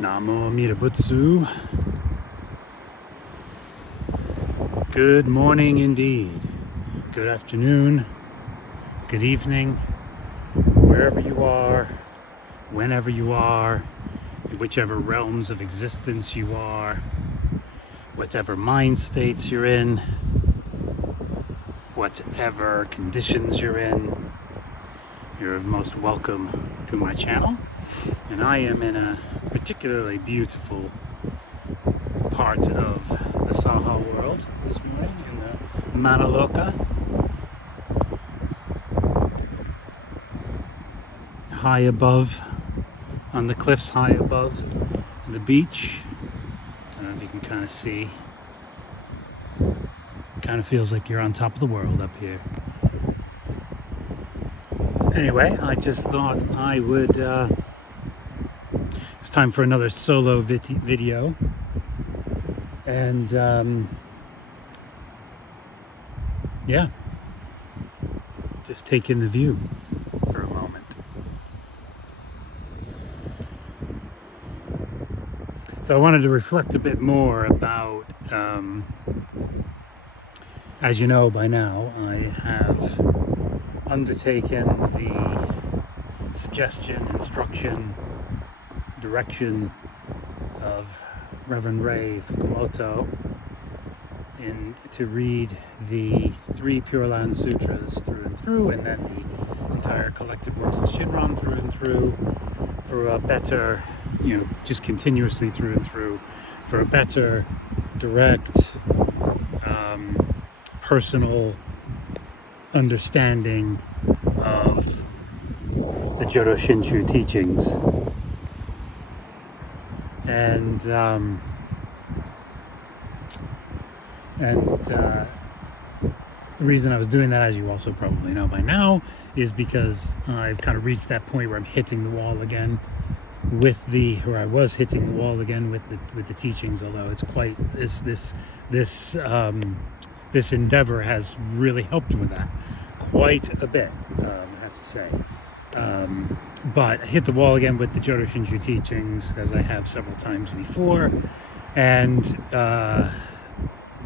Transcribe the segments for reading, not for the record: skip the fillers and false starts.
Namo Amida Butsu. Good morning indeed. Good afternoon. Good evening. Wherever you are, whenever you are, in whichever realms of existence you are, whatever mind states you're in, whatever conditions you're in, you're most welcome to my channel. And I am in a particularly beautiful part of the Saha world this morning, in the Manaloka. High above, on the cliffs high above the beach. I don't know if you can kind of see. Kind of feels like you're on top of the world up here. Anyway, I just thought I would, it's time for another solo video. And yeah, just take in the view for a moment. So I wanted to reflect a bit more about, as you know by now, I have undertaken the suggestion, instruction, direction of Reverend Ray Fukumoto to read the 3 Pure Land Sutras through and through, and then the entire collected works of Shinran through and through, for a better, just continuously through and through, for a better, direct, personal understanding of the Jodo Shinshu teachings. And the reason I was doing that, as you also probably know by now, is because I've kind of reached that point where I'm hitting the wall again I was hitting the wall again with the teachings. Although it's quite this endeavor has really helped with that quite a bit, I have to say. But I hit the wall again with the Jodo Shinshu teachings, as I have several times before, and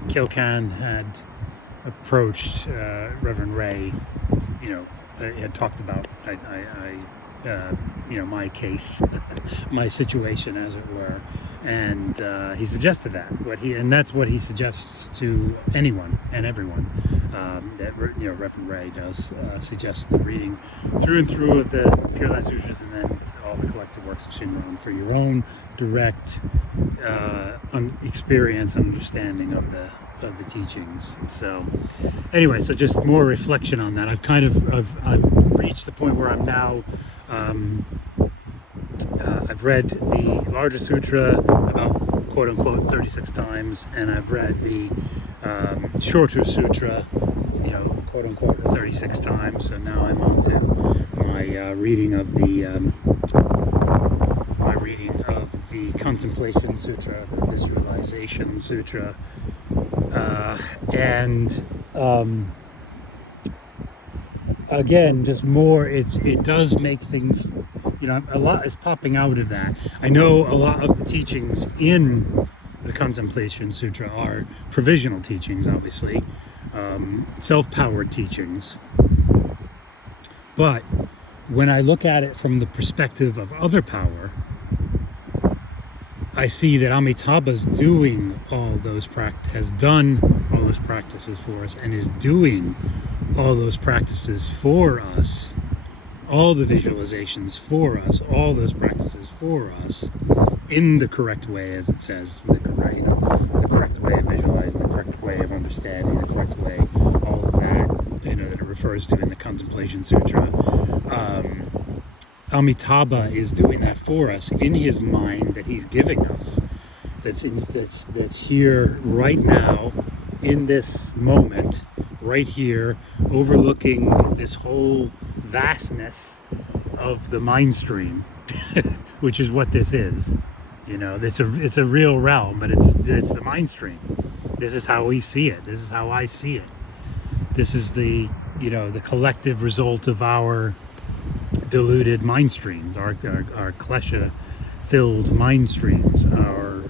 Kyokan had approached Reverend Ray, had talked about my case, my situation, as it were, and he suggested that. And that's what he suggests to anyone and everyone. That Reverend Ray does suggest the reading through and through of the Pure Land Sutras, and then all the collected works of Shinran for your own direct experience, understanding of the teachings. So anyway, so just more reflection on that. I've reached the point where I'm now. I've read the larger sutra about quote unquote 36 times, and I've read the shorter sutra, quote unquote 36 times. So now I'm on to my reading of the Contemplation Sutra, the Visualization Sutra, and again, just more. It does make things, a lot is popping out of that. I know a lot of the teachings in the Contemplation Sutra are provisional teachings, obviously, self-powered teachings. But when I look at it from the perspective of other power, I see that Amitabha's doing has done all those practices for us, and is doing all those practices for us, all the visualizations for us, all those practices for us, in the correct way, as it says, the correct way of visualizing, the correct way of understanding, the correct way, all of that, that it refers to in the Contemplation Sutra. Amitabha is doing that for us in his mind that he's giving us, that's here right now, in this moment, right here, overlooking this whole vastness of the mind stream, which is what this is. It's a real realm, but it's the mind stream. This is how we see it. This is how I see it. This is the collective result of our deluded mind streams, our klesha filled mind streams, our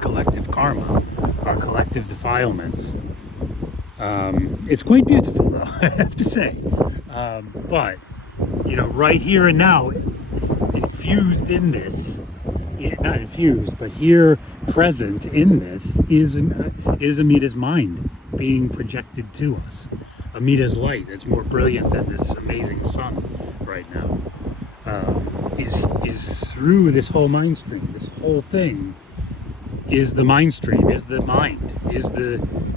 collective karma, our collective defilements. It's quite beautiful, though, I have to say. But right here and now, infused in this, not infused, but here present in this is Amita's mind being projected to us. Amita's light that's more brilliant than this amazing sun right now, is through this whole mind stream. This whole thing is the mind stream, is the mind,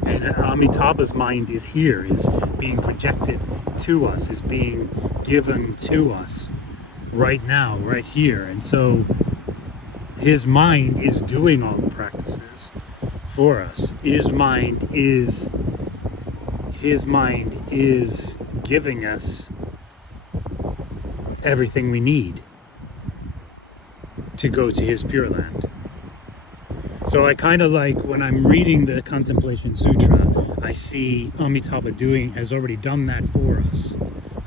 and Amitabha's mind is here, is being projected to us, is being given to us right now, right here. And so his mind is doing all the practices for us. His mind is giving us everything we need to go to his Pure Land. So I kind of like, when I'm reading the Contemplation Sutra, I see Amitabha has already done that for us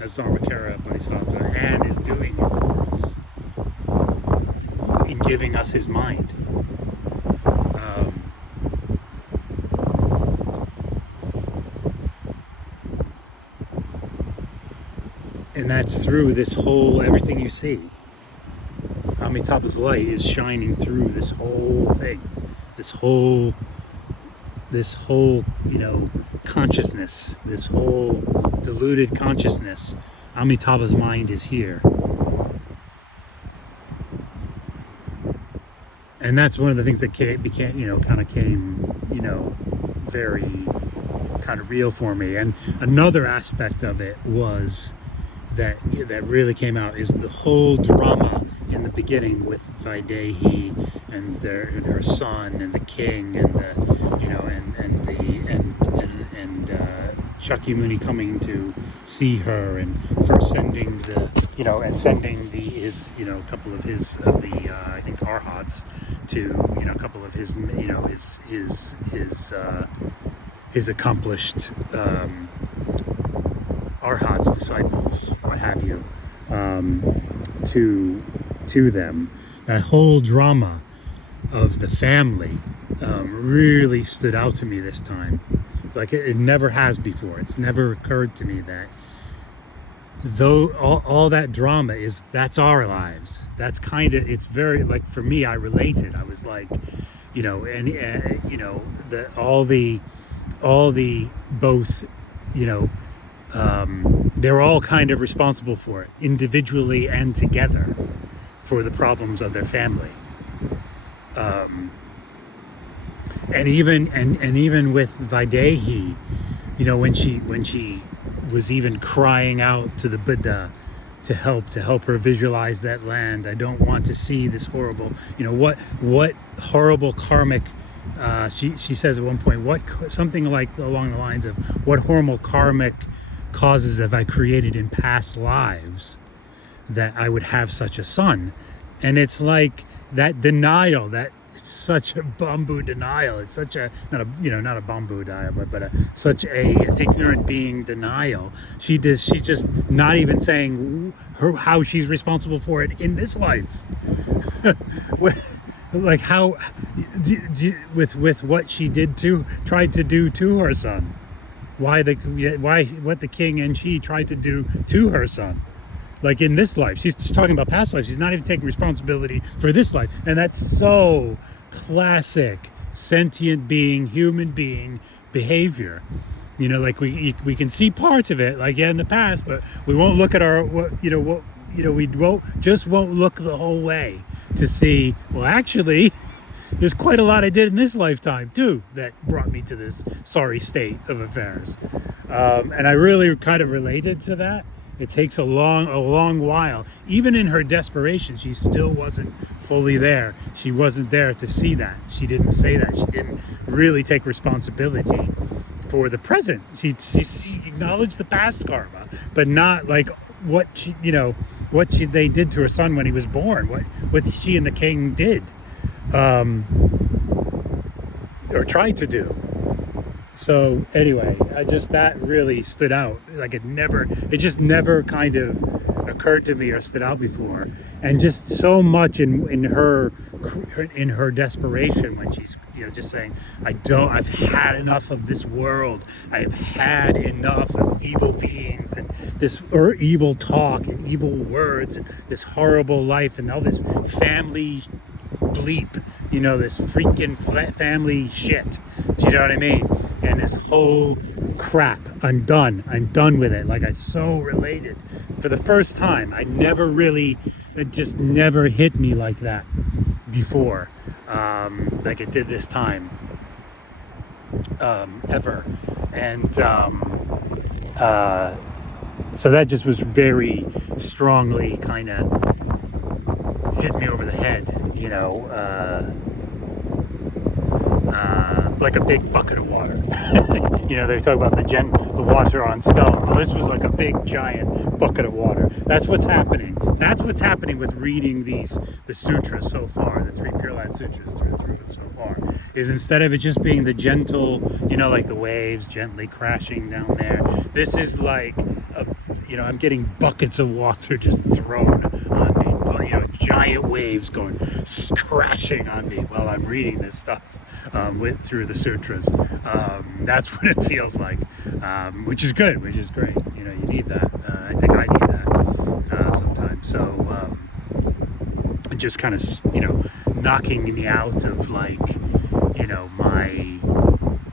as Dharmakara Bodhisattva, and is doing it for us in giving us his mind. And that's through this whole, everything you see. Amitabha's light is shining through this whole thing, this whole consciousness, this whole diluted consciousness. Amitabha's mind is here. And that's one of the things that came very kind of real for me. And another aspect of it was that really came out is the whole drama in the beginning with Vaidehi and her son and the king and Shakyamuni coming to see her, and first sending a couple of his I think arhats to a couple of his his accomplished arhats, disciples, what have you, to them. That whole drama of the family really stood out to me this time, like it never has before. It's never occurred to me that though all that drama that's our lives. That's kind of, it's very, like, for me, I related. I was like, all the both, they're all kind of responsible for it, individually and together, for the problems of their family. And even with Vaidehi, when she was even crying out to the Buddha to help her visualize that land. I don't want to see this horrible, what horrible karmic. She says at one point, something like along the lines of, what horrible karmic causes have I created in past lives that I would have such a son? And it's like that denial, that such a bamboo denial. It's such a not a bamboo denial, but such a ignorant being denial. She's just not even saying how she's responsible for it in this life. Like how with what she tried to do to her son. What the king and she tried to do to her son. Like in this life, she's talking about past life. She's not even taking responsibility for this life. And that's so classic sentient being, human being behavior. Like we can see parts of it, like in the past, but we won't look at we won't look the whole way to see, well, actually, there's quite a lot I did in this lifetime too that brought me to this sorry state of affairs. And I really kind of related to that. It takes a long while. Even in her desperation, she still wasn't fully there. She wasn't there to see that. She didn't say that. She didn't really take responsibility for the present. She acknowledged the past karma, but not like what they did to her son when he was born. What she and the king did, or tried to do. So anyway, that really stood out. Like it just never kind of occurred to me or stood out before, and just so much in her desperation when she's just saying, I've had enough of this world. I've had enough of evil beings and this evil talk and evil words and this horrible life and all this family bleep, this freaking family shit. Do you know what I mean? And this whole crap, I'm done with it. Like, I so related for the first time. It just never hit me like that before, like it did this time, ever. And so that just was very strongly kind of hit me over the head, like a big bucket of water. They talk about the water on stone. Well, this was like a big giant bucket of water. That's what's happening. That's what's happening with reading the sutras so far, the 3 Pure Land Sutras through it so far, is instead of it just being the gentle, like the waves gently crashing down there, this is like I'm getting buckets of water just thrown on me. Giant waves going crashing on me while I'm reading this stuff through the sutras. That's what it feels like, which is good, which is great. You need that. I think I need that sometimes. So it just kind of knocking me out of like my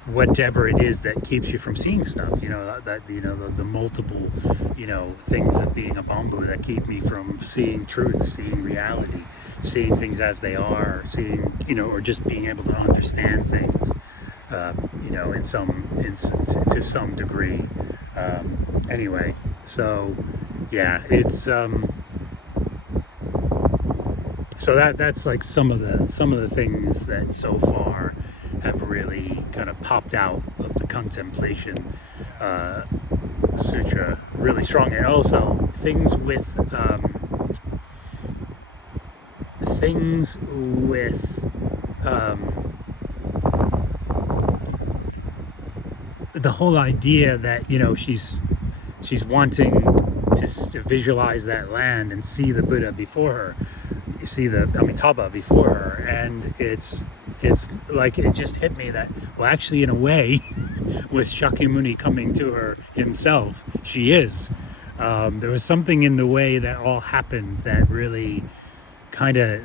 whatever it is that keeps you from seeing stuff, the multiple things of being a bamboo that keep me from seeing truth, seeing reality, seeing things as they are, seeing or just being able to understand things to some degree. Anyway, so yeah, it's so that's like some of the things that so far have really kind of popped out of the contemplation sutra really strong. And also things with the whole idea that she's wanting to visualize that land and see the Buddha before her, see the Amitabha before her, and it's like it just hit me that, well, actually in a way with Shakyamuni coming to her himself, she is. There was something in the way that all happened that really kind of,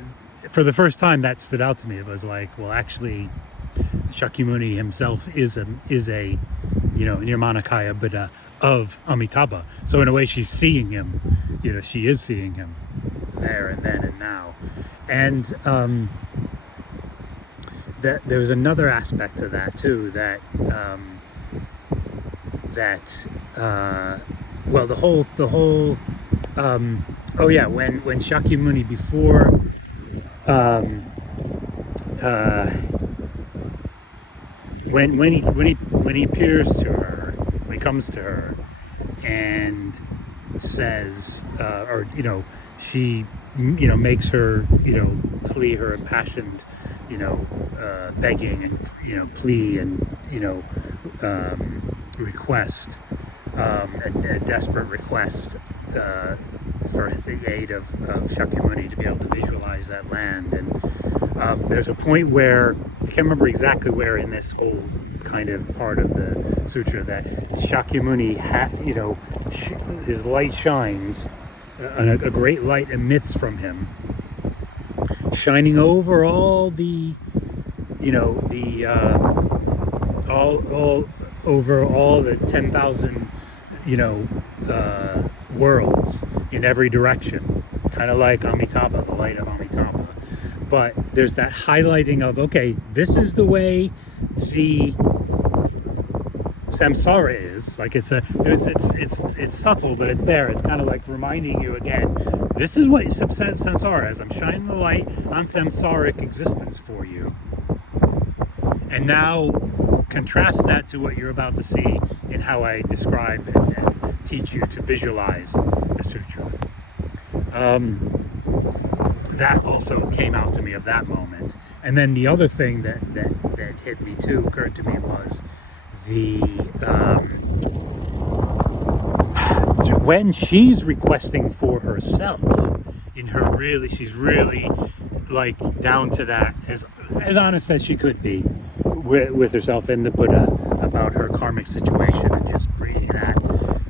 for the first time, that stood out to me. It was like, well, actually Shakyamuni himself is a Nirmanakaya Buddha of Amitabha. So in a way she's seeing him, she is seeing him there and then and now. And that there was another aspect to that too, that well, the whole oh yeah, when Shakyamuni before when he appears to her, when he comes to her and says, or she makes her plea, her impassioned begging and plea and request, a desperate request for the aid of Shakyamuni to be able to visualize that land. And there's a point where, I can't remember exactly where in this whole kind of part of the sutra, that Shakyamuni his light shines, and a great light emits from him, shining over all the all over all the 10,000 worlds in every direction, kind of like Amitabha, the light of Amitabha. But there's that highlighting of, okay, this is the way the samsara is. Like it's subtle, but it's there. It's kind of like reminding you again, this is what samsara is. I'm shining the light on samsaric existence for you. And now contrast that to what you're about to see in how I describe and teach you to visualize the sutra. That also came out to me of that moment. And then the other thing that hit me too, occurred to me, was when she's requesting for herself, she's really like down to that, as honest as she could be with herself and the Buddha about her karmic situation, and just bringing that,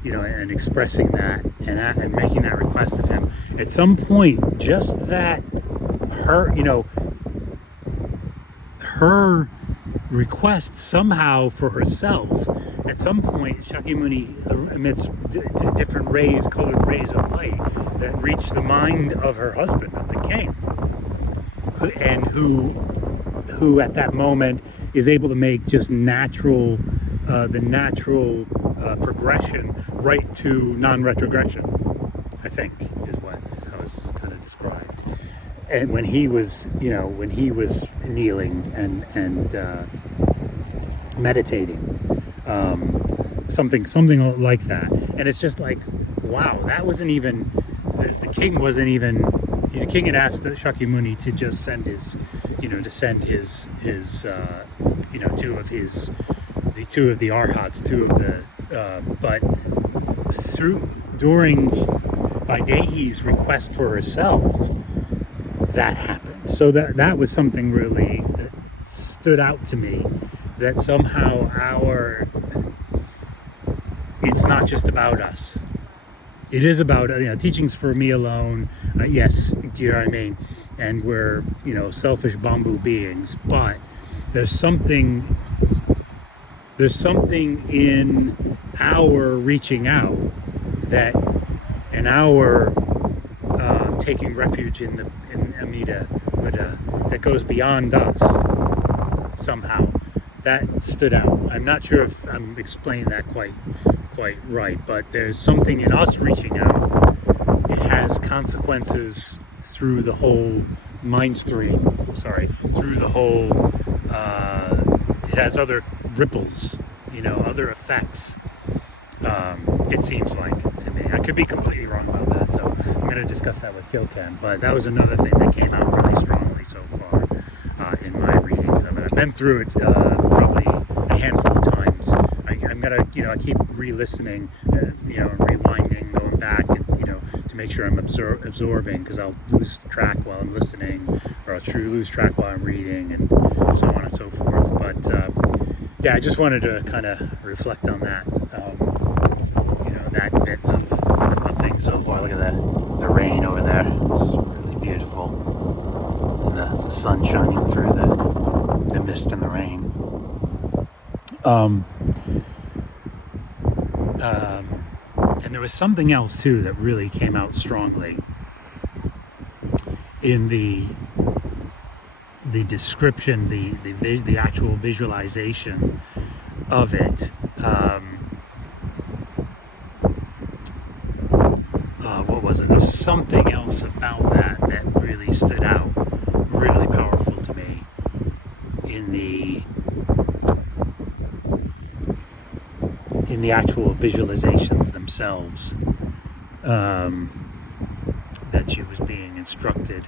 and expressing that, and making that request of him. At some point, just that, her request somehow for herself, at some point Shakyamuni emits different colored rays of light that reach the mind of her husband, of the king, and who at that moment is able to make just the natural progression right to non-retrogression, I think, is how it's kind of described. And when he was kneeling and meditating, something like that. And it's just like, wow, that wasn't even, the king wasn't even, the king had asked Shakyamuni to just send his two of the arhats, but during Vaidehi's request for herself, that happened. So that was something really that stood out to me, that somehow it's not just about us. It is about, teachings for me alone. Yes, do you know what I mean? And we're, selfish bamboo beings, but there's something in our reaching out, that in our taking refuge in Amida Buddha, that goes beyond us somehow. That stood out. I'm not sure if I'm explaining that quite right, but there's something in us reaching out. It has consequences through the whole mind stream. Through the whole. It has other ripples, other effects. It seems like to me. I could be completely wrong about that, so I'm going to discuss that with Kilken. But that was another thing that came out really strongly so far in my readings of it. I've been through it probably a handful of times. I'm gonna, I keep re-listening, rewinding, going back, and to make sure I'm absorbing, because I'll lose track while I'm listening, or I'll lose track while I'm reading, and so on and so forth. But yeah, I just wanted to kind of reflect on that. That bit of things so far. Look at that, the rain over there. It's really beautiful. And the sun shining through the mist and the rain. And there was something else too that really came out strongly in the description, the actual visualization of it. What was it? There's something else about that really stood out, really powerful to me in the actual visualizations themselves, that she was being instructed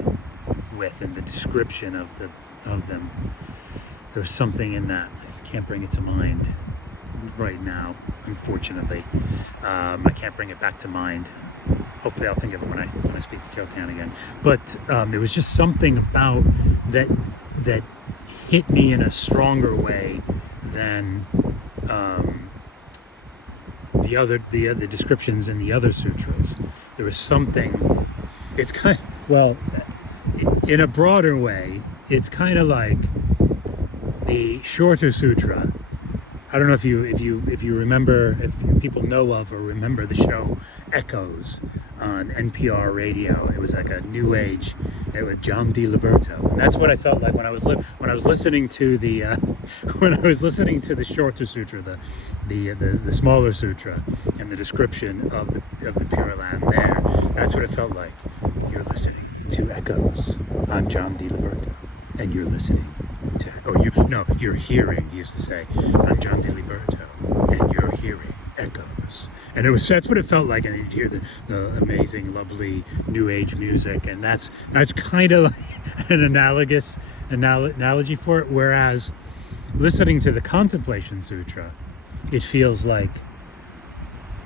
with, and the description of them. There was something in that. I just can't bring it to mind right now, unfortunately. I can't bring it back to mind. Hopefully I'll think of it when I speak to Kilcan again. But it was just something about that hit me in a stronger way than the other descriptions in the other sutras. There was something. It's kind of, well, in a broader way, it's kind of like the shorter sutra. I don't know if you remember, if people know of or remember the show Echoes on NPR radio. It was like a new age with John D. Liberto. And that's what I felt like when I was listening to the shorter sutra, the smaller sutra, and the description of the Pure Land there. That's what it felt like. You're listening to Echoes. I'm John D. Liberto, and you're listening to, you're hearing, he used to say, I'm John D. Liberto, and you're hearing Echoes. And that's what it felt like, and you'd hear the amazing, lovely new age music, and that's kind of like an analogy for it. Whereas listening to the Contemplation Sutra, it feels like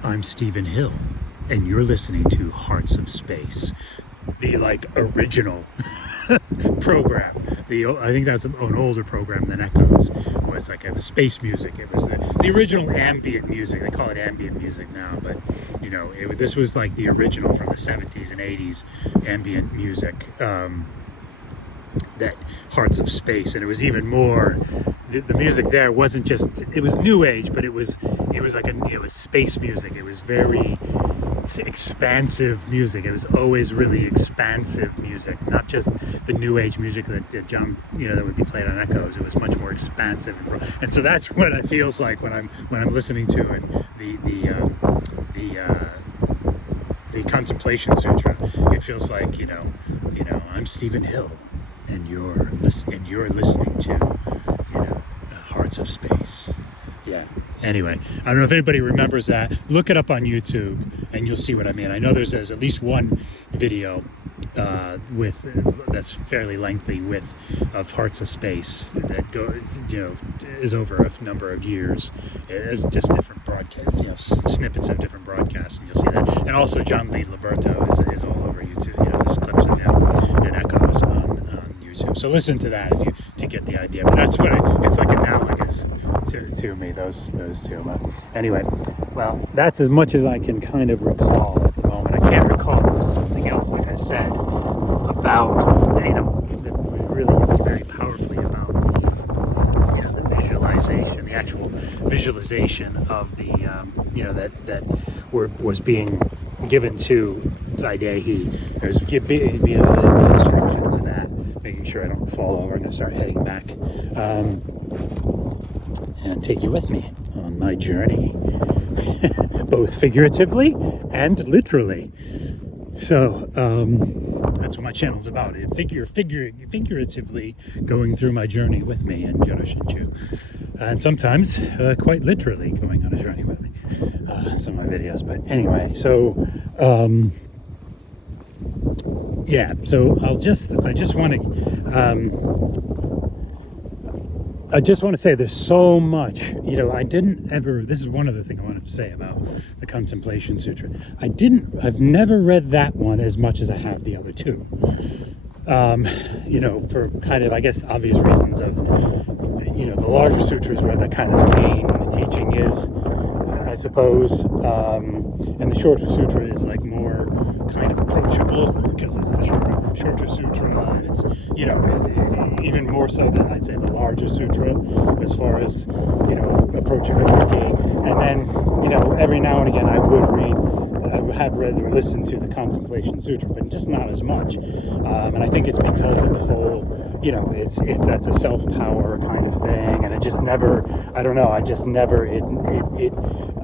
I'm Stephen Hill, and you're listening to Hearts of Space, the original program. I think that's an older program than Echoes. It was space music. It was the original ambient music. They call it ambient music now, but this was like the original from the 70s and 80s ambient music. That Hearts of Space, and it was even more. The music there wasn't just. It was new age, but it was space music. It was very expansive music. It was always really expansive music, not just the new age music that that would be played on Echoes. It was much more expansive, and so that's what it feels like when I'm listening to it. The Contemplation Sutra. It feels like I'm Stephen Hill, and you're listening to Hearts of Space. Yeah. Anyway, I don't know if anybody remembers that. Look it up on YouTube, and you'll see what I mean. I know there's at least one video that's fairly lengthy of Hearts of Space that is over a number of years. It's just different broadcasts, snippets of different broadcasts, and you'll see that. And also John Lee Liberto is all over YouTube. There's clips of him and Echoes on YouTube. So listen to that to get the idea. But that's what it's like analogous to me, those two. But anyway, well, that's as much as I can kind of recall at the moment. I can't recall there was something else, like I said, about that really hit me very powerfully about the visualization, the actual visualization of the that was being given to Vaidehi. There's be an instruction to that, making sure I don't fall over. I'm going to start heading back and take you with me on my journey, both figuratively and literally. So that's what my channel's about. Figuratively going through my journey with me in Jodo Shinshu, and sometimes quite literally going on a journey with me. Some of my videos, but anyway, so yeah. So I just want to say there's so much, this is one other thing I wanted to say about the Contemplation Sutra. I've never read that one as much as I have the other two. For kind of, I guess, obvious reasons of, the larger sutras where the kind of the main teaching is, I suppose, and the shorter sutra is like more kind of approachable because it's the shorter sutra, and it's even more so than I'd say the larger sutra as far as approachability. And then every now and again I have read or listened to the Contemplation Sutra, but just not as much. And I think it's because of the whole, that's a self-power kind of thing, and it just never, I don't know, I just never,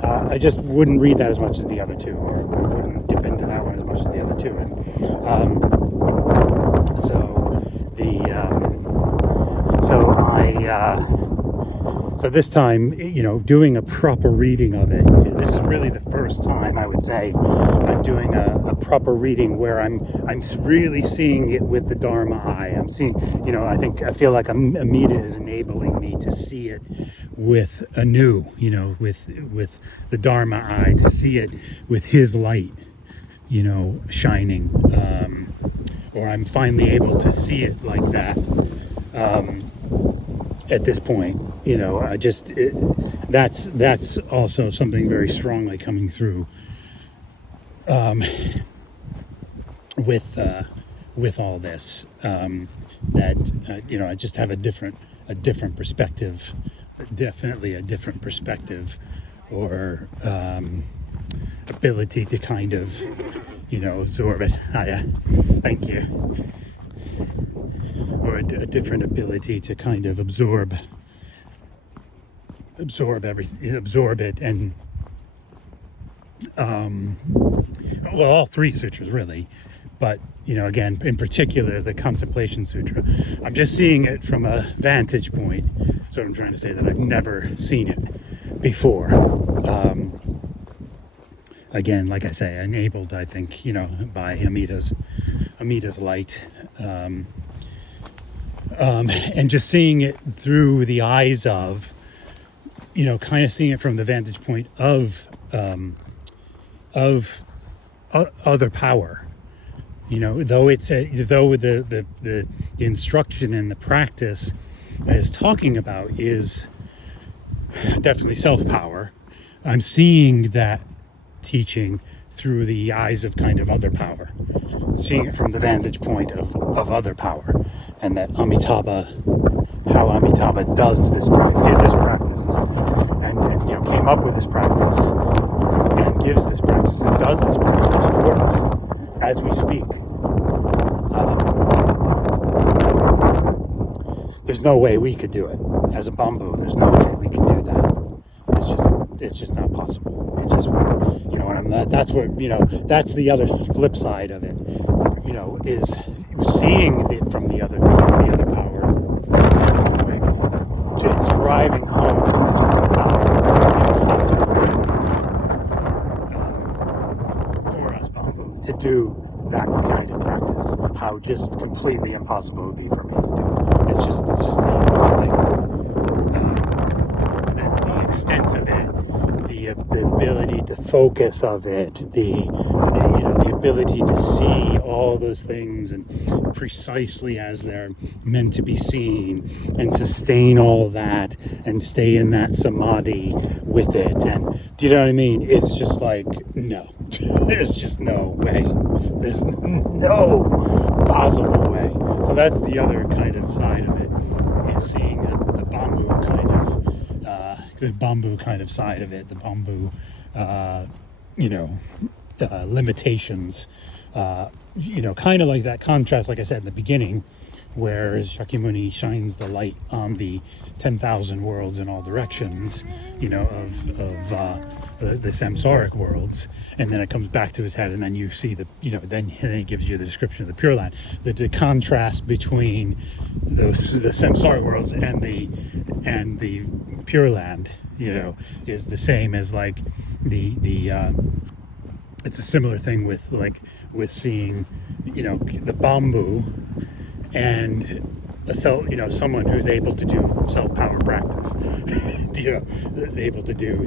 I just wouldn't read that as much as the other two, or wouldn't dip into that one as much as the other two. And so this time, doing a proper reading of it, this is really the first time I would say I'm doing a proper reading where I'm really seeing it with the Dharma eye. I'm seeing, I feel like Amida is enabling me to see it with anew, with the Dharma eye, to see it with his light, shining, or I'm finally able to see it like that. At this point, that's also something very strongly coming through with all this. I just have a different perspective, definitely a different perspective, or ability to kind of, absorb it. Thank you. Or a different ability to kind of absorb it, and all three sutras really, but again, in particular the Contemplation Sutra, I'm just seeing it from a vantage point. So I'm trying to say that I've never seen it before. Again, like I say, enabled, I think, by Amida's light. And just seeing it through the eyes of, kind of seeing it from the vantage point of other power. You know, though the instruction and the practice that is talking about is definitely self-power, I'm seeing that teaching through the eyes of kind of other power, seeing it from the vantage point of other power, and that how Amitabha does this practice, did this practice, and you know, came up with this practice, and gives this practice, and does this practice for us as we speak. There's no way we could do it as a bamboo. There's no way we could do that. It's just not possible. It just, you know, that's what, you know, that's the other flip side of it, you know, is seeing it from the other power, just driving home how impossible it is for us bamboo to do that kind of practice. How just completely impossible it would be for me to do. It's just not, like, the extent of it, the ability to focus of it, the ability to see all those things and precisely as they're meant to be seen, and sustain all that and stay in that samadhi with it. And do you know what I mean? It's just like, no, there's just no way. There's no possible way. So that's the other kind of side of it, is seeing the bamboo kind of side of it, the bamboo, limitations, kind of like that contrast, like I said in the beginning, where Shakyamuni shines the light on the 10,000 worlds in all directions, of the samsaric worlds, and then it comes back to his head, and then you see then it gives you the description of the Pure Land. The contrast between the samsaric worlds and the Pure Land, is the same as like it's a similar thing with seeing, the bamboo and someone who's able to do self-power practice, able to do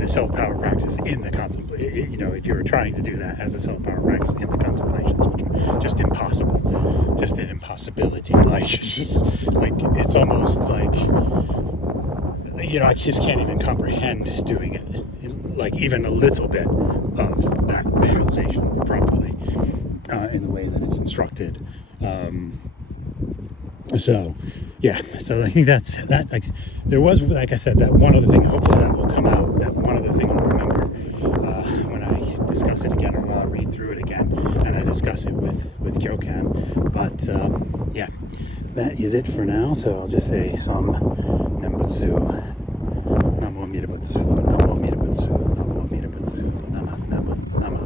the self-power practice in the contemplation. If you were trying to do that as a self-power practice in the contemplations, which are just impossible, just an impossibility. It's almost like, I just can't even comprehend doing it, like even a little bit of that visualization properly in the way that it's instructed. So I think that's that. Like, there was, like I said, that one other thing. Hopefully that will come out. That one other thing I'll remember when I discuss it again, or while I read through it again, and I discuss it with Kyokan. But that is it for now. So I'll just say some Nembutsu, Namo Mirabutsu, Namo Mirabutsu, Namo Mirabutsu, Nama Nama Nama.